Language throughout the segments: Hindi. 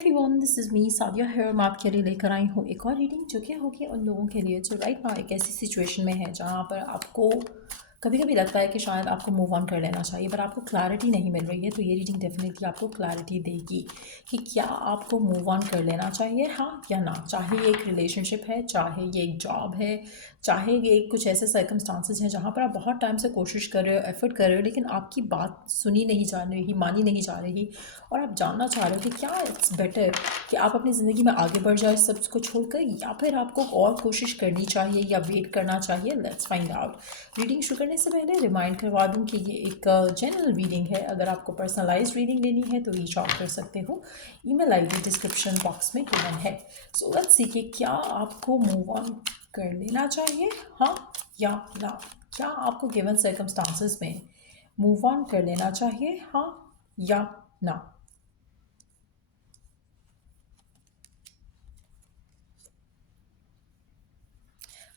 Everyone, this is me Sadia है। मैं आपके लिए लेकर आई हूँ एक और रीडिंग जो कि होगी उन लोगों के लिए जो राइट नाउ एक ऐसी सिचुएशन में है जहाँ पर आपको कभी कभी लगता है कि शायद आपको मूव ऑन कर लेना चाहिए, पर आपको क्लैरिटी नहीं मिल रही है। तो ये रीडिंग डेफिनेटली आपको क्लैरिटी देगी कि क्या आपको मूव ऑन कर लेना चाहिए, हाँ या ना। चाहे ये एक रिलेशनशिप है, चाहे ये एक जॉब है, चाहे ये कुछ ऐसे सर्कमस्टांसेस हैं जहाँ पर आप बहुत टाइम से कोशिश कर रहे हो, एफर्ट कर रहे हो, लेकिन आपकी बात सुनी नहीं जा रही, मानी नहीं जा रही, और आप जानना चाह रहे हो कि क्या इट्स बेटर कि आप अपनी ज़िंदगी में आगे बढ़ जाए सब को छोड़कर, या फिर आपको और कोशिश करनी चाहिए या वेट करना चाहिए। Let's find out. रीडिंग शुरू करने से पहले रिमाइंड करवा दूं कि ये एक जनरल रीडिंग है। अगर आपको पर्सनलाइज्ड रीडिंग लेनी है तो रीच आउट कर सकते हो। ईमेल आईडी डिस्क्रिप्शन बॉक्स में गिवन है। सो लेट्स सी कि क्या आपको मूव ऑन कर लेना चाहिए, हाँ या ना। क्या आपको गिवन सर्कमस्टांसेस में मूव ऑन कर लेना चाहिए, हाँ या ना।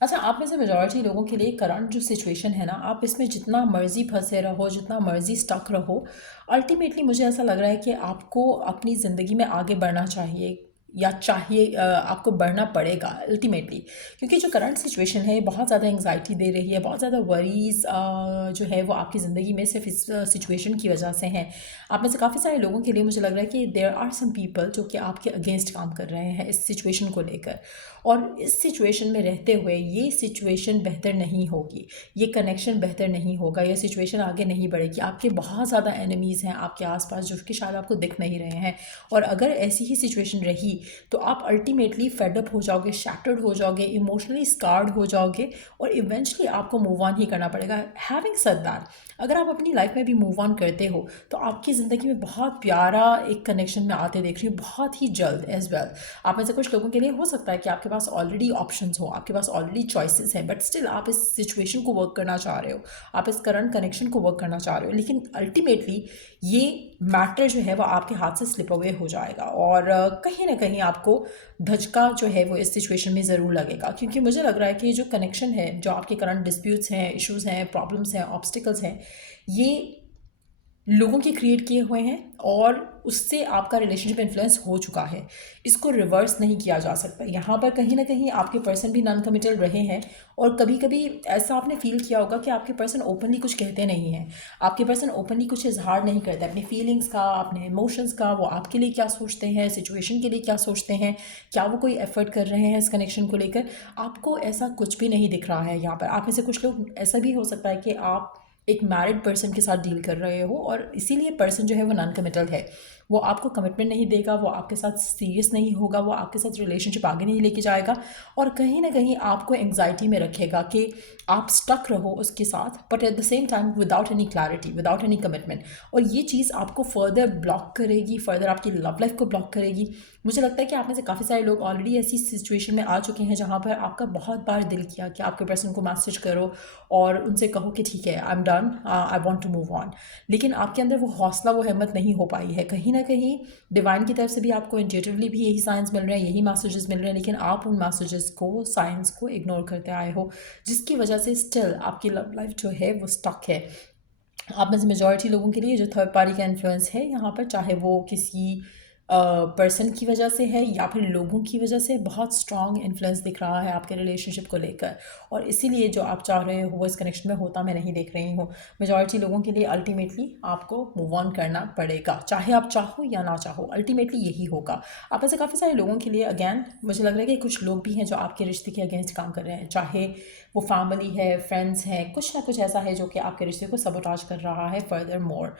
अच्छा, आप में से मेजॉरिटी लोगों के लिए करंट जो सिचुएशन है ना, आप इसमें जितना मर्जी फंसे रहो, जितना मर्जी स्टक रहो, अल्टीमेटली मुझे ऐसा लग रहा है कि आपको अपनी ज़िंदगी में आगे बढ़ना चाहिए, या चाहिए, आपको बढ़ना पड़ेगा अल्टीमेटली। क्योंकि जो करंट सिचुएशन है ये बहुत ज़्यादा एंग्जाइटी दे रही है, बहुत ज़्यादा वरीज जो है वो आपकी ज़िंदगी में सिर्फ इस सिचुएशन की वजह से हैं। आप में से काफ़ी सारे लोगों के लिए मुझे लग रहा है कि देयर आर सम पीपल जो कि आपके अगेंस्ट काम कर रहे हैं इस सिचुएशन को लेकर, और इस सिचुएशन में रहते हुए ये सिचुएशन बेहतर नहीं होगी, ये कनेक्शन बेहतर नहीं होगा, ये सिचुएशन आगे नहीं बढ़ेगी। आपके बहुत ज़्यादा एनिमीज़ हैं आपके आसपास जो कि शायद आपको दिख नहीं रहे हैं, और अगर ऐसी ही सिचुएशन रही तो आप अल्टीमेटली फेडअप हो जाओगे, शैटर्ड हो जाओगे, इमोशनली स्कार्ड हो जाओगे, और इवेंचुअली आपको मूव ऑन ही करना पड़ेगा। हैविंग सेड दैट, अगर आप अपनी लाइफ में भी मूव ऑन करते हो तो आपकी ज़िंदगी में बहुत प्यारा एक कनेक्शन में आते देख रही हूँ बहुत ही जल्द एज वेल। आप में से कुछ लोगों के लिए हो सकता है कि आपके पास ऑलरेडी ऑप्शंस हो, आपके पास ऑलरेडी चॉइसेस हैं, बट स्टिल आप इस सिचुएशन को वर्क करना चाह रहे हो, आप इस करंट कनेक्शन को वर्क करना चाह रहे हो, लेकिन अल्टीमेटली ये मैटर जो है वो आपके हाथ से स्लिप अवे हो जाएगा, और कहीं ना कहीं आपको धचका जो है वो इस सिचुएशन में ज़रूर लगेगा। क्योंकि मुझे लग रहा है कि ये जो कनेक्शन है, जो आपके करंट डिस्प्यूट्स हैं, इश्यूज़ हैं, प्रॉब्लम्स हैं, ऑब्स्टिकल्स हैं, ये लोगों के क्रिएट किए हुए हैं, और उससे आपका रिलेशनशिप इन्फ्लुएंस हो चुका है। इसको रिवर्स नहीं किया जा सकता। यहाँ पर कहीं ना कहीं आपके पर्सन भी नॉन कमिटल रहे हैं, और कभी कभी ऐसा आपने फील किया होगा कि आपके पर्सन ओपनली कुछ कहते नहीं हैं, आपके पर्सन ओपनली कुछ इजहार नहीं करते अपनी फीलिंग्स का, अपने इमोशंस का, वो आपके लिए क्या सोचते हैं, सिचुएशन के लिए क्या सोचते हैं, क्या वो कोई एफर्ट कर रहे हैं इस कनेक्शन को लेकर। आपको ऐसा कुछ भी नहीं दिख रहा है यहाँ पर। आप में से कुछ लोग, ऐसा भी हो सकता है कि आप एक मैरिड पर्सन के साथ डील कर रहे हो, और इसीलिए पर्सन जो है वो नॉन कमिटल है, वो आपको कमिटमेंट नहीं देगा, वो आपके साथ सीरियस नहीं होगा, वो आपके साथ रिलेशनशिप आगे नहीं लेके जाएगा, और कहीं ना कहीं आपको एंग्जाइटी में रखेगा कि आप स्टक रहो उसके साथ, but at the same time without any clarity, without any commitment. और ये चीज़ आपको फर्दर ब्लॉक करेगी, फर्दर आपकी लव लाइफ को ब्लॉक करेगी। मुझे लगता है कि आप में से काफ़ी सारे लोग ऑलरेडी ऐसी सिचुएशन में आ चुके हैं जहाँ पर आपका बहुत बार दिल किया कि आपके पर्सन को मैसेज करो और उनसे कहो कि ठीक है, I am done, I want to move on, लेकिन आपके अंदर वो हौसला, वो हिम्मत नहीं हो पाई है। कहीं ना कहीं डिवाइन की तरफ से भी आपको इंट्यूटिवली भी यही साइंस मिल रहे हैं, यही मैसेजेस मिल रहे हैं, लेकिन आप उन मैसेजेस को, साइंस को इग्नोर करते आए हो, जिसकी वजह से स्टिल आपकी लव लाइफ जो है वो स्टक है। आप में से मेजॉरिटी लोगों के लिए जो थर्ड पार्टी का इन्फ्लुएंस है यहाँ पर, चाहे वो किसी पर्सन की वजह से है या फिर लोगों की वजह से, बहुत स्ट्रॉन्ग इन्फ्लुएंस दिख रहा है आपके रिलेशनशिप को लेकर, और इसीलिए जो आप चाह रहे हो वो इस कनेक्शन में होता मैं नहीं देख रही हूँ। मेजॉरिटी लोगों के लिए अल्टीमेटली आपको मूव ऑन करना पड़ेगा, चाहे आप चाहो या ना चाहो, अल्टीमेटली यही होगा। आप ऐसे काफ़ी सारे लोगों के लिए अगैन मुझे लग रहा है कि कुछ लोग भी हैं जो आपके रिश्ते के अगेंस्ट काम कर रहे हैं, चाहे वो फैमिली है, फ्रेंड्स हैं, कुछ ना कुछ ऐसा है जो कि आपके रिश्ते को सबोटाज कर रहा है फर्दर मोर।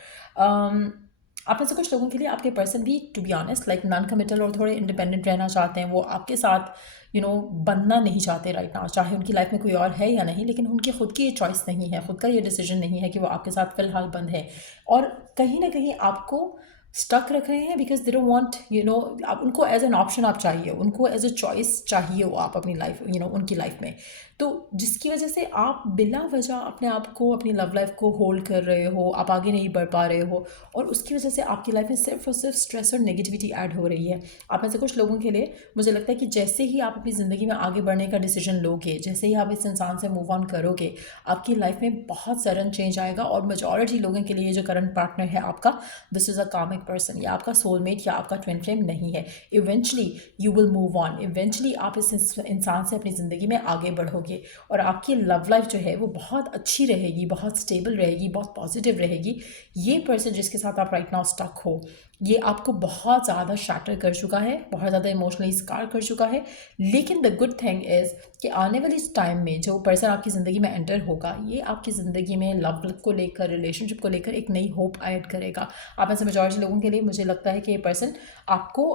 आप में से कुछ लोगों के लिए आपके पर्सन भी, to be honest, like non committal और थोड़े इंडिपेंडेंट रहना चाहते हैं। वो आपके साथ बनना नहीं चाहते राइट नाउ, चाहे उनकी लाइफ में कोई और है या नहीं, लेकिन उनकी खुद की ये चॉइस नहीं है, खुद का ये डिसीजन नहीं है कि वो आपके साथ फिलहाल बंद है, और कहीं ना कहीं आपको स्टक रख रहे हैं बिकॉज दे डोंट वांट, आप उनको एज एन ऑप्शन आप चाहिए, उनको एज अ चॉइस चाहिए हो आप अपनी लाइफ, उनकी लाइफ में। तो जिसकी वजह से आप बिला वजह अपने आप को, अपनी लव लाइफ को होल्ड कर रहे हो, आप आगे नहीं बढ़ पा रहे हो, और उसकी वजह से आपकी लाइफ में सिर्फ और सिर्फ स्ट्रेस और नेगेटिविटी ऐड हो रही है। आप में से कुछ लोगों के लिए मुझे लगता है कि जैसे ही आप अपनी ज़िंदगी में आगे बढ़ने का डिसीजन लोगे, जैसे ही आप इस इंसान से मूव ऑन करोगे, आपकी लाइफ में बहुत सडन चेंज आएगा। और मेजॉरिटी लोगों के लिए जो करंट पार्टनर है आपका, this is a comic person या आपका सोलमेट या आपका ट्विन फ्लेम नहीं है। Eventually you will move on, eventually आप इस इंसान से अपनी ज़िंदगी में आगे बढ़ोगे और आपकी लव लाइफ जो है वो बहुत अच्छी रहेगी, बहुत स्टेबल रहेगी, बहुत पॉजिटिव रहेगी। ये पर्सन जिसके साथ आप राइट नाउ स्टक हो, ये आपको बहुत ज़्यादा शैटर कर चुका है, बहुत ज़्यादा इमोशनली स्कार कर चुका है। लेकिन द गुड थिंग इज़ कि आने वाले इस टाइम में जो पर्सन आपकी ज़िंदगी में एंटर होगा, ये आपकी ज़िंदगी में लव को लेकर, रिलेशनशिप को लेकर एक नई होप ऐड करेगा। आप में से मेजॉरिटी लोगों के लिए मुझे लगता है कि ये पर्सन आपको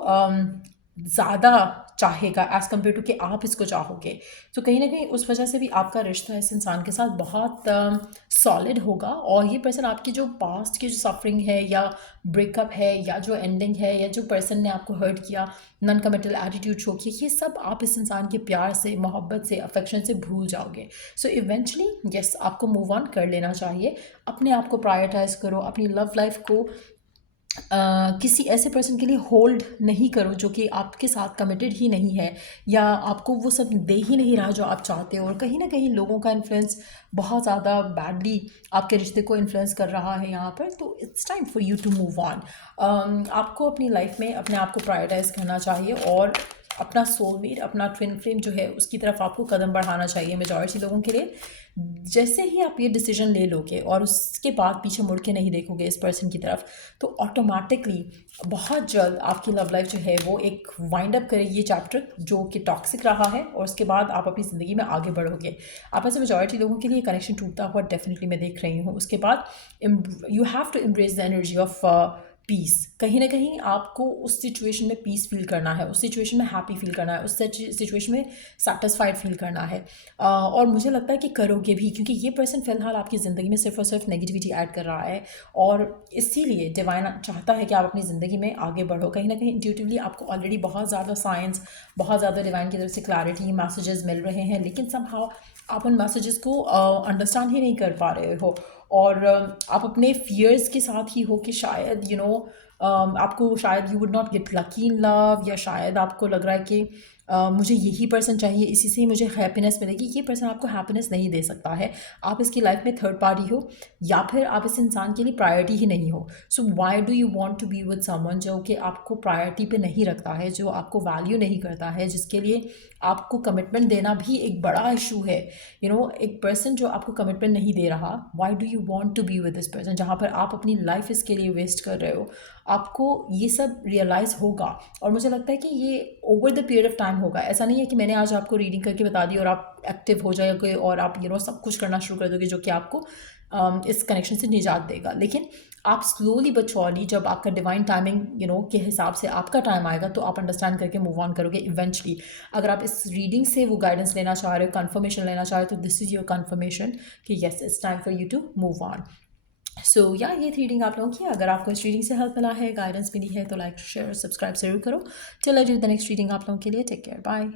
ज़्यादा चाहेगा एज़ कम्पेयर टू कि आप इसको चाहोगे। तो कहीं ना कहीं उस वजह से भी आपका रिश्ता इस इंसान के साथ बहुत सॉलिड होगा। और ये पर्सन आपकी जो पास्ट की जो सफरिंग है या ब्रेकअप है या जो एंडिंग है या जो पर्सन ने आपको हर्ट किया, नॉन कमिटल एटीट्यूड शो किया, ये सब आप इस इंसान के प्यार से, मोहब्बत से, अफेक्शन से भूल जाओगे। सो इवेंचुअली यस, आपको मूव ऑन कर लेना चाहिए। अपने आप को प्रायोरिटाइज़ करो, अपनी लव लाइफ को किसी ऐसे पर्सन के लिए होल्ड नहीं करो जो कि आपके साथ कमिटेड ही नहीं है या आपको वो सब दे ही नहीं रहा जो आप चाहते हो। और कहीं ना कहीं लोगों का इन्फ्लुएंस बहुत ज़्यादा बैडली आपके रिश्ते को इन्फ्लुएंस कर रहा है यहाँ पर। तो it's time for you to move on. आपको अपनी लाइफ में अपने आप को प्रायोरिटाइज़ करना चाहिए और अपना सोलमेट, अपना ट्विन फ्लेम जो है उसकी तरफ आपको कदम बढ़ाना चाहिए। मेजॉरिटी लोगों के लिए जैसे ही आप ये डिसीजन ले लोगे और उसके बाद पीछे मुड़ के नहीं देखोगे इस पर्सन की तरफ, तो ऑटोमेटिकली बहुत जल्द आपकी लव लाइफ जो है वो एक वाइंड अप करेगी ये चैप्टर जो कि टॉक्सिक रहा है, और उसके बाद आप अपनी ज़िंदगी में आगे बढ़ोगे। आप ऐसे मेजॉरिटी लोगों के लिए कनेक्शन टूटता हुआ डेफिनेटली मैं देख रही हूँ। उसके बाद you have to embrace the energy of peace. कहीं ना कहीं आपको उस सिचुएशन में पीस फील करना है, उस सिचुएशन में हैप्पी फील करना है, उस सिचुएशन में सेटिस्फाइड फील करना है। और मुझे लगता है कि करोगे भी, क्योंकि ये पर्सन फ़िलहाल आपकी ज़िंदगी में सिर्फ और सिर्फ नेगेटिविटी ऐड कर रहा है और इसीलिए डिवाइन चाहता है कि आप अपनी ज़िंदगी में आगे बढ़ो। कहीं ना कहीं इंट्यूटिवली आपको ऑलरेडी बहुत ज़्यादा साइंस, बहुत ज़्यादा डिवाइन की तरफ से क्लैरिटी, मैसेजेस मिल रहे हैं, लेकिन समहाउ आप उन मैसेजेस को अंडरस्टैंड ही नहीं कर पा रहे हो और आप अपने फियर्स के साथ ही हो कि शायद आपको शायद you would not get lucky in love, या शायद आपको लग रहा है कि मुझे यही पर्सन चाहिए, इसी से ही मुझे हैप्पीनेस मिलेगी। ये पर्सन आपको हैप्पीनेस नहीं दे सकता है। आप इसकी लाइफ में थर्ड पार्टी हो या फिर आप इस इंसान के लिए प्रायोरिटी ही नहीं हो। So why do you want to be with someone जो कि आपको प्रायोरिटी पे नहीं रखता है, जो आपको वैल्यू नहीं करता है, जिसके लिए आपको कमिटमेंट देना भी एक बड़ा इशू है। एक पर्सन जो आपको कमिटमेंट नहीं दे रहा, why do you want to be with this person, जहाँ पर आप अपनी लाइफ इसके लिए वेस्ट कर रहे हो। आपको ये सब रियलाइज़ होगा और मुझे लगता है कि ये over the period of time होगा। ऐसा नहीं है कि मैंने आज आपको रीडिंग करके बता दी और आप एक्टिव हो जाओगे और आप सब कुछ करना शुरू कर दोगे जो कि आपको इस कनेक्शन से निजात देगा। लेकिन आप स्लोली बट श्योरली, जब आपका डिवाइन टाइमिंग के हिसाब से आपका टाइम आएगा, तो आप अंडरस्टैंड करके मूव ऑन करोगे इवेंचुअली। अगर आप इस रीडिंग से वो गाइडेंस लेना चाह रहे हो, कंफर्मेशन लेना चाह रहे हो, तो दिस इज़ योर कंफर्मेशन कि yes, it's time for you to move on. So या ये रीडिंग आप लोगों की, अगर आपको इस रीडिंग से हेल्प मिला है, गाइडेंस मिली है, तो लाइक, शेयर, सब्सक्राइब ज़रूर करो। Till I do the next reading आप लोगों के लिए, टेक केयर, बाय।